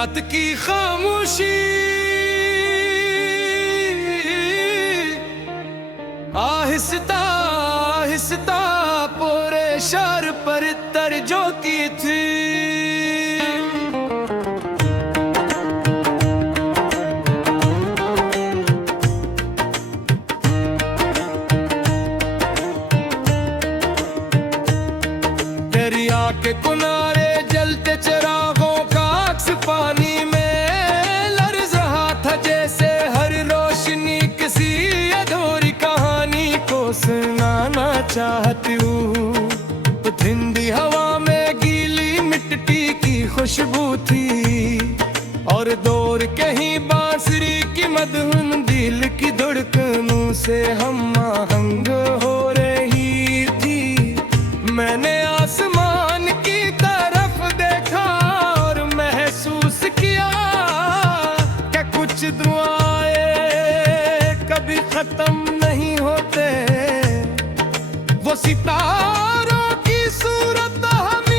रात की खामोशी आहिस्ता आहिस्ता पूरे शहर पर तर्जो की थी। दरिया के किनारे जलते चरागों का अक्स पानी में लर्ज रहा था, जैसे हर रोशनी किसी अधूरी कहानी को सुनाना चाहती हूँ। धुंधी हवा में गीली मिट्टी की खुशबू थी और दूर कहीं बांसुरी की मधुन दिल की धड़कनों से हम आहंग हो रही थी। मैंने आसमान की तरफ देखा और महसूस किया कि कुछ दुआएं कभी खत्म नहीं होते। वो सितारों की सूरत हमेशा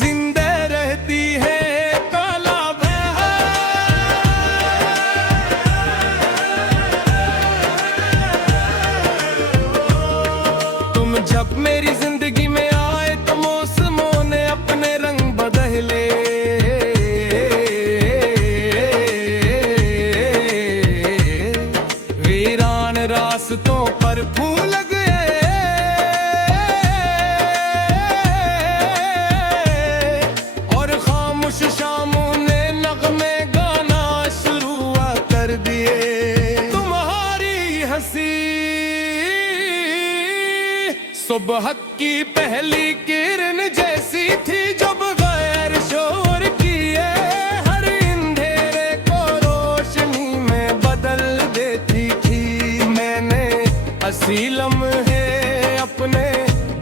जिंदा रहती है। तालाब है तुम जब मेरी जिंदगी में आए तो मौसमों ने अपने रंग बदले। वीरान रास्तों पर फूल गए और खामोश शामों ने नगमे गाना शुरू कर दिए। तुम्हारी हंसी सुबह की पहली किरण जैसी थी, जब गैर शोर किए हर अंधेरे को रोशनी में बदल देती थी। मैंने हंसी लम्हे अपने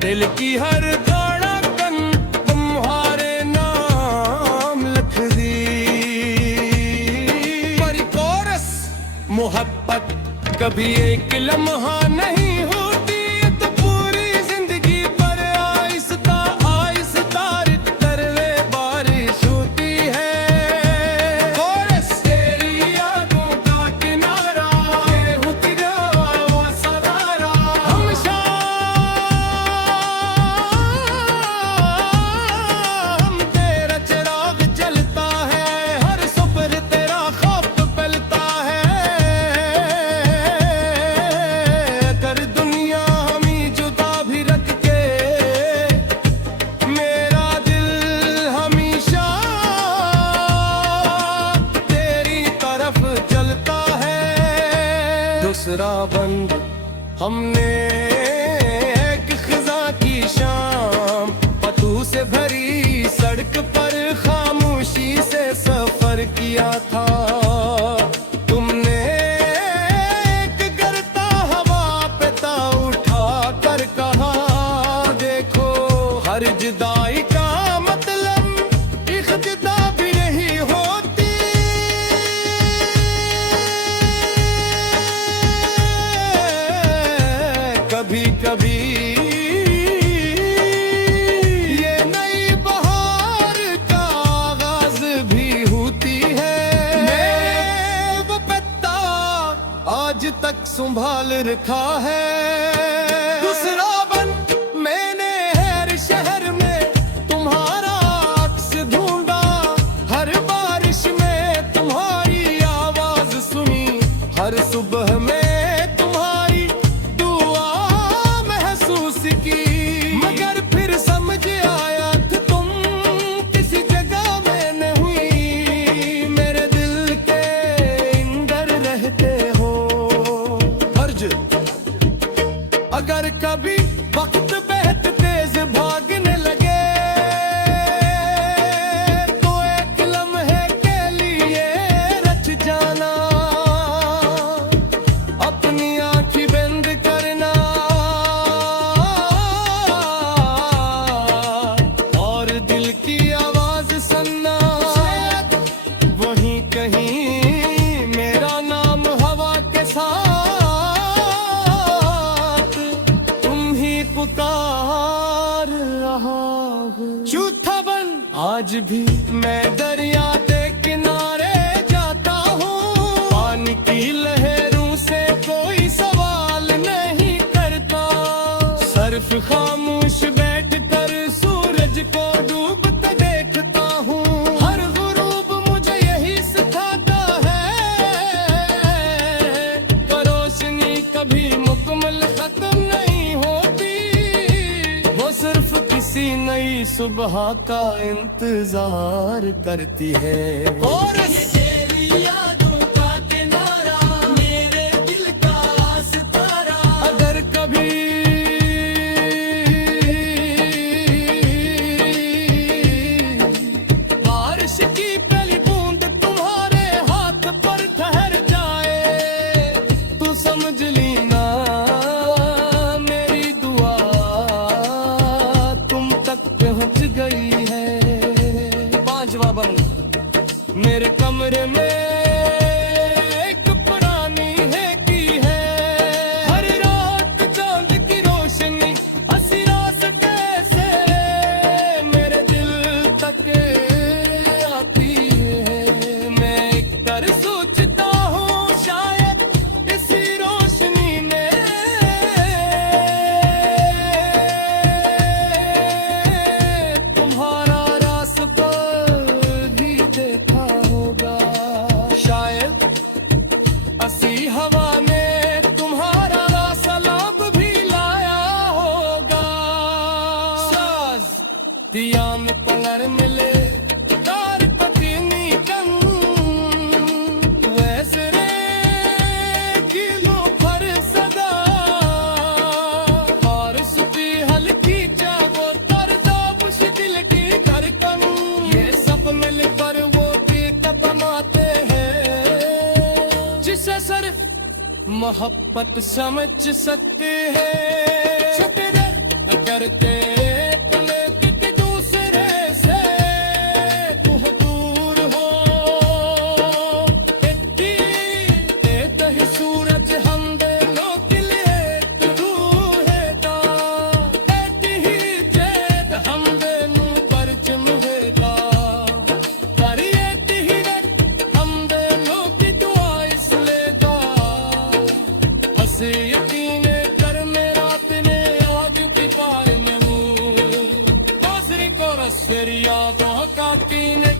दिल की हर धड़कन तुम्हारे नाम लिख दी। पर कोरस मोहब्बत कभी एक लम्हा नहीं होती, तो पूरी जिंदगी पर आहिस्ता आहिस्ता तरवे बारिश होती है। कोरस तेरी यादों का किनारा होती रहा सदारा। हम शाम तेरा चिराग जलता है, हर सुबह तेरा खौफ पलता है। कर दुनिया हमें जुदा भी रख के मेरा दिल हमेशा तेरी तरफ चलता है। दूसरा बंद हमने एक खिजा की शाम, पतू से भरी सड़क पर खामोशी से सफर किया था। तुमने एक गिरता हवा पे ताव उठा कर कहा, देखो हर जुदाई का मतलब एक जुदा भी नहीं होती। कभी कभी ये नई बहार का आगाज भी होती है। मैं वो पत्ता आज तक संभाल रखा है। दूसरा बन मैंने हर शहर में तुम्हारा अक्स ढूंढा, हर बारिश में तुम्हारी आवाज सुनी, हर सुबह में तुम्हारी दुआ महसूस की। मगर फिर समझ आया था तुम किसी जगह में नहीं, मेरे दिल के अंदर रहते हो। फर्ज भी मैं दरिया के किनारे जाता हूँ, पानी की लहरों से कोई सवाल नहीं करता। सिर्फ खामोश बैठकर सूरज को डूबता देखता हूँ। हर गुरूब मुझे यही सिखाता है कि रोशनी कभी मुकम्मल खत्म नहीं होती, वो सिर्फ किसी नई सुबह का इंतजार करती है। और तेरी यादों का किनारा मेरे दिल का सितारा, अगर कभी बारिश की पहली बूंद तुम्हारे हाथ पर ठहर जाए तो समझ लेना मेरी दुआ तुम तक पहुंच गई है। पांचवा बंद। मेरे कमरे में एक पुरानी है की है, हर रात चांद की रोशनी हंसी रात कैसे मेरे दिल तक आती है। मैं एक कर सोचता हूँ शायद इसी रोशनी ने तुम्हारा रास्ता भी देखा होगा, शायद हंसी हवा ने तुम्हारा सलाब भी लाया होगा। साज दिया में पलर मिले तार पतीनी कं, वैसे रे किलो पर सदा और सुती हल्की चागो तरदा मुश्किल की धड़कन, ये सब मिल पर वो गीत बनाते हैं जिसे सिर्फ मोहब्बत समझ सकते हैं। छुपे करते पले किसी दूसरे से तू दूर हो, इतनी ही सूरज हम दोनों के लिए तू है ता, इतनी ही चेत हम दोनों पर चमकेगा, पर इतनी ही हम दोनों की दुआ इसलिए ता, हंसे यकीन कर मेरा तेरे आज की पार में हूँ, दूसरी को रस्से यादों का कीने।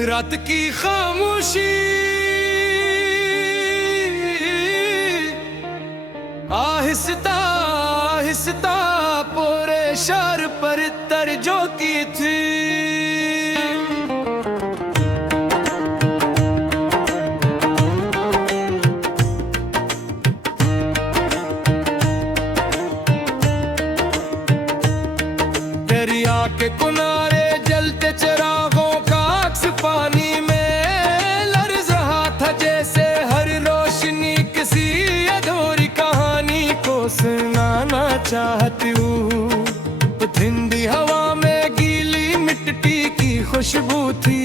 रात की खामोशी आहिस्ता आहिस्ता पूरे शहर पर तर्जो की थी। दरिया के किनारे जलते चिरागों का अक्स पानी में लर्ज रहा था, जैसे हर रोशनी किसी अधूरी कहानी को सुनाना चाहती हूँ। धुंधी हवा में गीली मिट्टी की खुशबू थी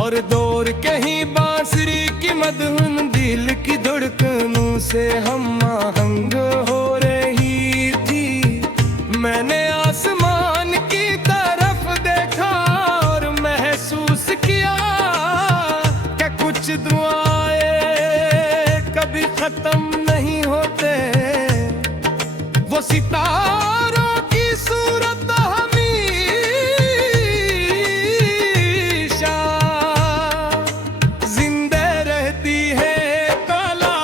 और दूर कहीं बांसुरी की मधुन दिल की धड़कनों से हम आहंग हो रही थी। मैंने आसमान की तरफ देखा और महसूस किया कि कुछ दुआएं कभी खत्म नहीं होते, वो सितारों की सूरत हमेशा जिंदा रहती है। काला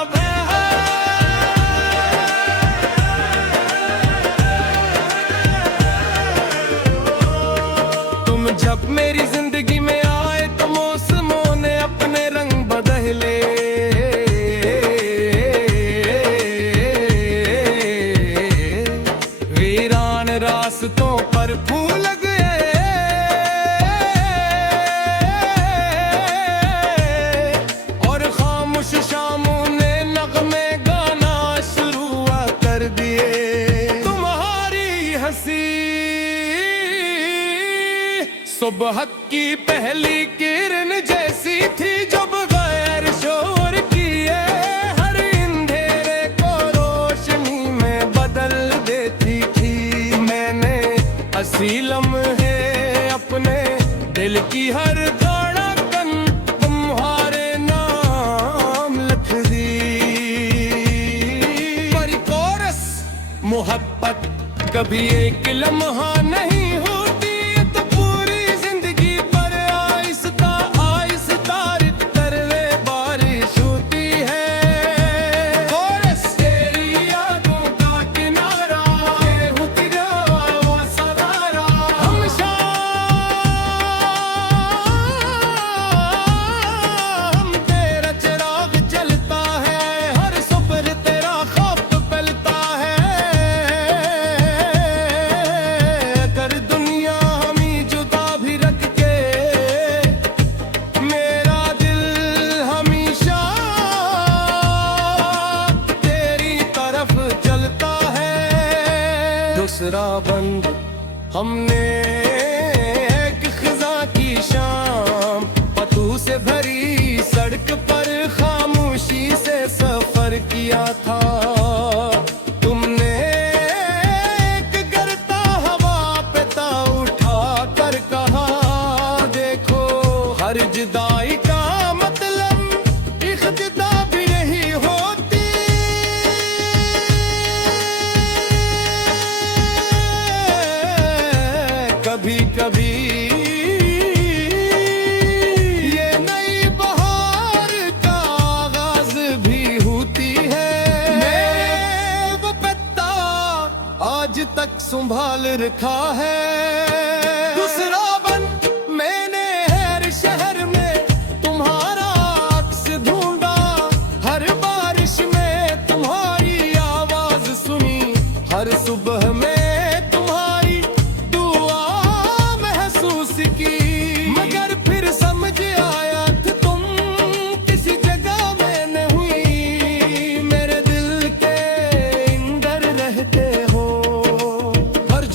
तुम जब मेरी जिंदगी में आए तो मौसमों ने अपने रंग बदले, वीरान रास्तों पर फूल गए और खामोश शामों ने नगमे गाना शुरू कर दिए। तुम्हारी हंसी सुबह की पहली किरण जैसी थी, जब गैर शोर हंसी लम्हे अपने दिल की हर धड़कन तुम्हारे नाम लिख दी। पर कोरस मोहब्बत कभी एक लम्हा नहीं होती, तो पूरी जिंदगी पर आहिस्ता आहिस्ता तरवे बारिश होती है। कोरस तेरी यादों का किनारा होती रवा सदारा, हम तेरा चिराग जलता है, हर सुबह तेरा खौफ पलता है। अगर दुनिया हमें जुदा भी रख के, मेरा दिल हमेशा तेरी तरफ चलता है। दूसरा बंद हमने एक खिजा की शाम, पतू से भरी सड़क पर खामोशी से सफर किया था। तुमने एक गिरता हवा पे ताव उठा कर कहा, देखो हर जुदाई का मतलब एक जुदा भी नहीं होती। कभी कभी ये नई बहार का आगाज भी होती है। मैं वो पत्ता आज तक संभाल रखा है। दूसरा बन मैंने हर शहर में तुम्हारा अक्स ढूंढा, हर बारिश में तुम्हारी आवाज सुनी, हर सुबह में तुम्हारी दुआ महसूस की। मगर फिर समझ आया था तुम किसी जगह में नहीं, मेरे दिल के अंदर रहते हो। फर्ज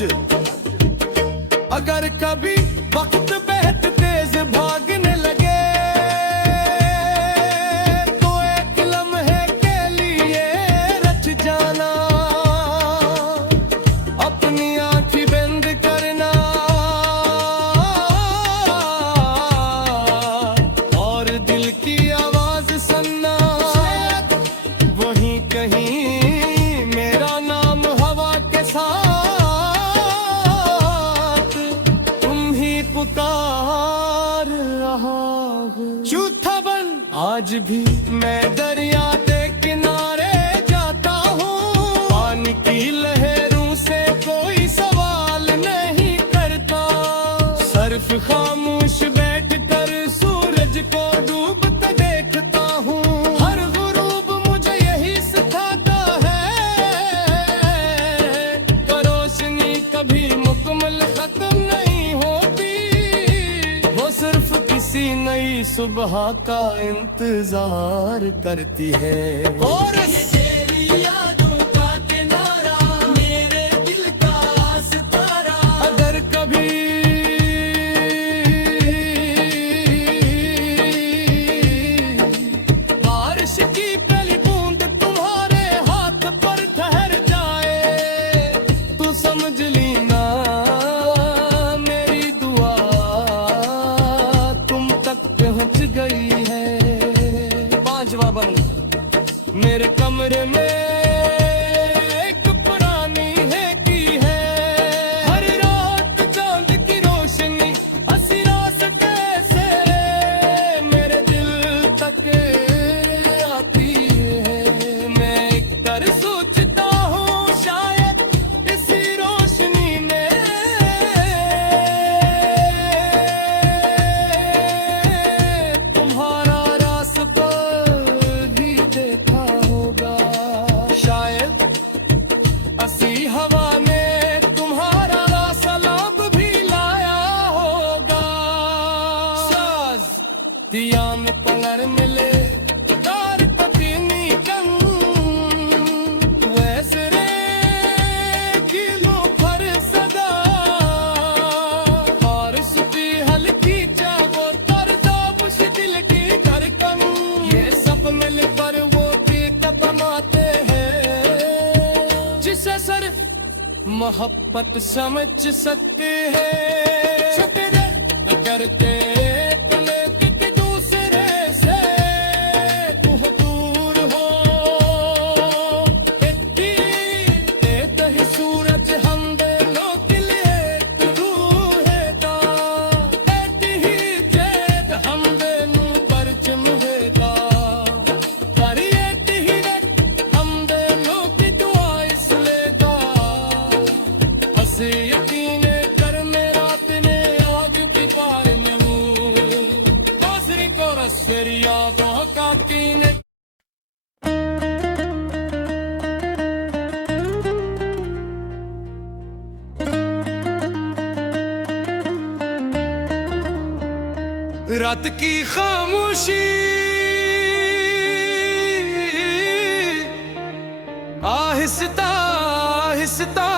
अगर कभी वक्त बेहद तेज भागने लगे, तो एक लम्हे के लिए रच जाना, अपनी आंखें बंद करना और दिल की आवाज सुनना। वहीं कहीं मेरा नाम हवा के साथ तुम ही पुकार रहा हो। चौथा बन आज भी मैं दरिया के किनारे जाता हूँ, पानी की लहरों से कोई सवाल नहीं करता, सिर्फ खामोश बैठ कर सूरज को डूबता देखता हूँ। हर गुरूब मुझे यही सिखाता है, तो रोशनी कभी मुकम्मल खत्म नहीं होती, वो सिर्फ किसी नई सुबह का इंतजार करती है। और तेरी यादों का किनारा, मेरे दिल का सितारा, अगर कभी बारिश की पहली बूंद तुम्हारे हाथ पर ठहर जाए, तो समझ लेना मेरी दुआ तुम तक पहुंच गई है। पांचवा बंद मेरे कमरे में एक पुरानी है की है, हर रात चांद की रोशनी हंसी रात कैसे मेरे दिल तक आती है। मैं एक तर सोचता हूँ शायद इसी रोशनी ने तुम्हारा रास्ता भी देखा होगा। मोहब्बत समझ सकते हैं अगर तेरे एक दूसरे से तू दूर हो ही सूरज हम दोनों के लिए रूह का ही चेत हम दोनों पर चमकेगा पर ही हम दोनों की दुआ इसलिए यकीन कर मेरा तेने आज भी पार में हूँ आसरी को रस्सेरी यादों का कीने रात की खामोशी आहिस्ता आहिस्ता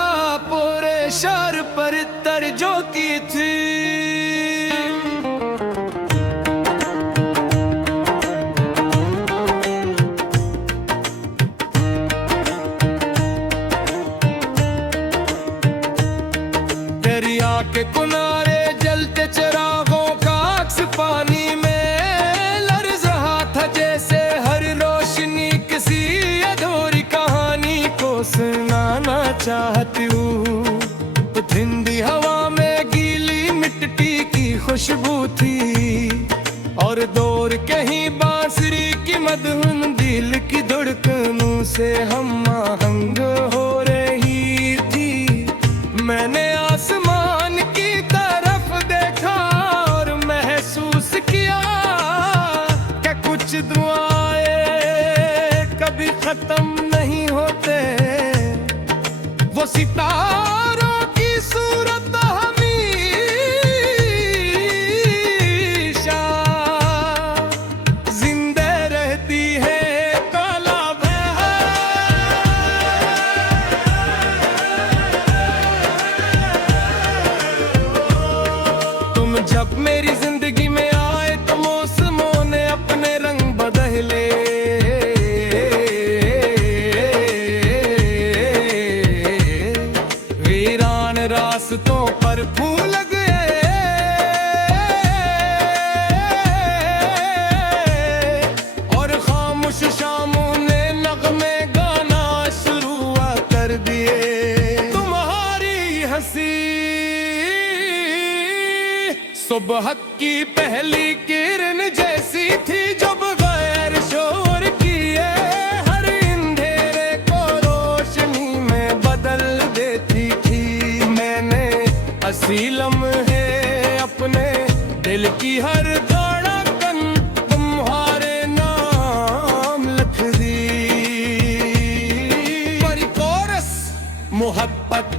पूरे शहर पर तर्जो की थी दरिया के किनारे जलते चिरागों का अक्स पानी में लर्ज रहा था जैसे हर रोशनी किसी अधूरी कहानी को सुनाना चाहती हूँ धुंधी हवा में गीली मिट्टी की खुशबू थी और दूर कहीं बांसुरी की मधुन दिल की धड़कनों से हम आहंग हो रही थी मैंने आसमान की तरफ देखा और महसूस किया कि कुछ दुआएं कभी खत्म नहीं होते वो सितारों की सूरत हमेशा जिंदा रहती है काला तुम जब मेरी जिंदगी में आए तो मौसमों ने अपने रंग बदले वीरान रास्तों पर फूल गए और खामोश शामों ने नगमे गाना शुरू कर दिए तुम्हारी हंसी सुबह की पहली किरण जैसी थी जब गैर शोर किए हर अंधेरे को रोशनी में बदल देती थी मैंने हंसी लम्हे अपने दिल की हर धड़कन तुम्हारे नाम लिख दी पर कोरस मोहब्बत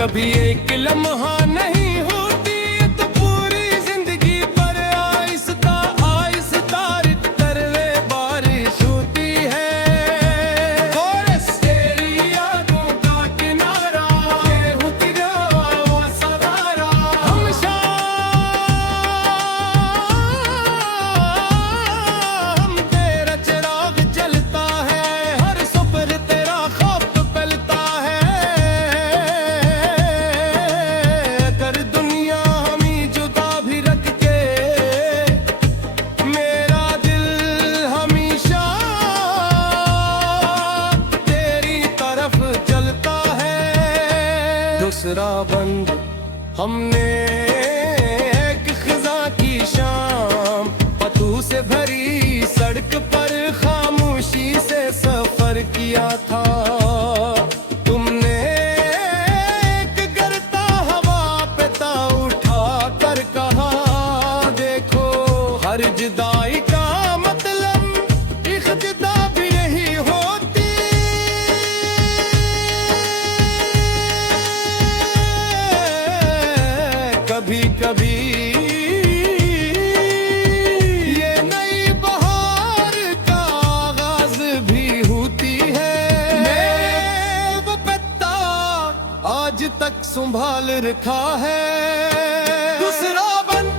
कभी एक लम्हा नहीं होती तो पूरी जिंदगी पर आहिस्ता आहिस्ता तरवे बारिश होती है कोरस तेरी यादों का किनारा होती रहा सवारा हम शाम तेरा चिराग जलता है हर सुबह तेरा खौफ पलता है कर दुनिया हमें जुदा भी रख के मेरा दिल हमेशा तेरी तरफ चलता है दूसरा बंद हमने एक खिजा की शाम पतू से भरी सड़क पर खामोशी से सफर किया था तुमने एक गिरता हवा पे ताव उठा कर कहा देखो हर जुदाई का मतलब एक जुदा भी नहीं होती कभी कभी ये नई बहार का आगाज भी होती है मैं वो पत्ता आज तक संभाल रखा है दूसरा बन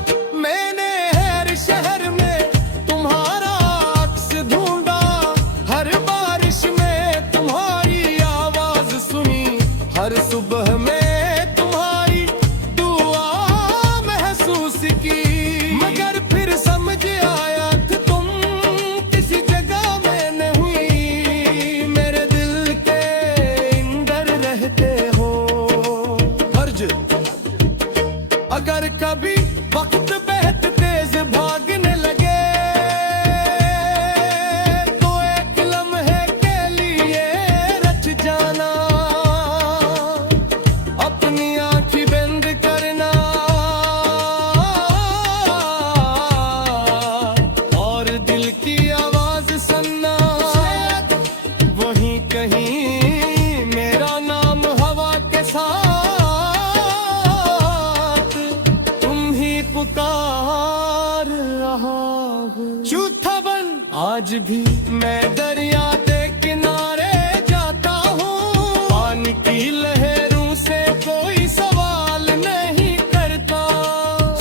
मैंने हर शहर में तुम्हारा अक्स ढूंढा हर बारिश में तुम्हारी आवाज सुनी हर सुबह में आज भी मैं दरिया के किनारे जाता हूँ, पानी की लहरों से कोई सवाल नहीं करता।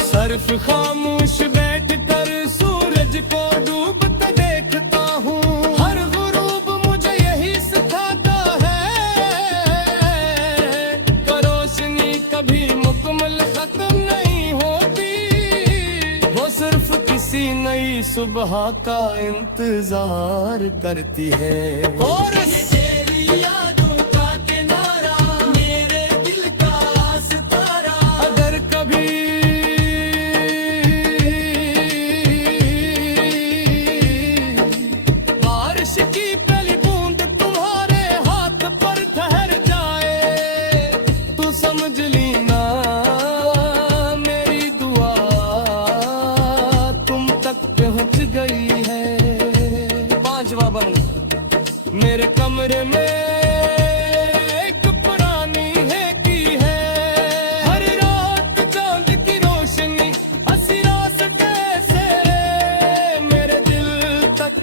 सिर्फ खामोश बैठ कर सूरज को डूबता देखता हूँ। हर गुरूब मुझे यही सिखाता है कि रोशनी कभी मुकम्मल खत्म नहीं होती, वो सिर्फ किसी नई सुबह का इंतजार करती है। और तेरी यादों का किनारा मेरे दिल का सितारा, अगर कभी बारिश की पहली बूंद तुम्हारे हाथ पर ठहर जाए तो समझ लेना मेरी दुआ तुम तक पहुंच गई है। पांचवा बंद। मेरे कमरे में एक पुरानी है की है, हर रात चांद की रोशनी हंसी रास्ते से मेरे दिल तक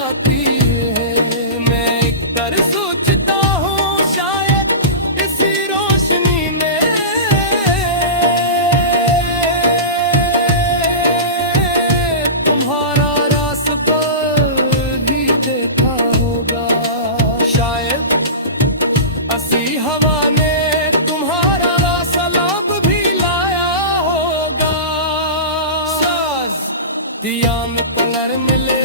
आती है। मैं एक बार सोचता हूँ शायद इसी रोशनी ने तुम्हारा रास्ता भी देखा होगा, शायद हंसी हवा ने तुम्हारा सलाम भी लाया होगा। साज दिया में पलर मिले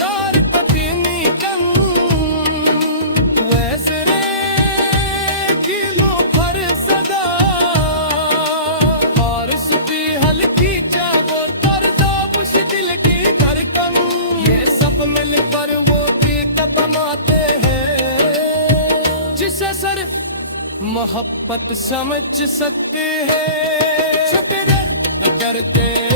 तार पतीनी कन, वैसे रे किलो पर सदा और सुती हल्की चावो तरदा बुश दिल की धड़कन, ये सब मिल कर वो गीत बनाते हैं जिसे सिर्फ मोहब्बत समझ सकते हैं। शुक्र अगर तेरे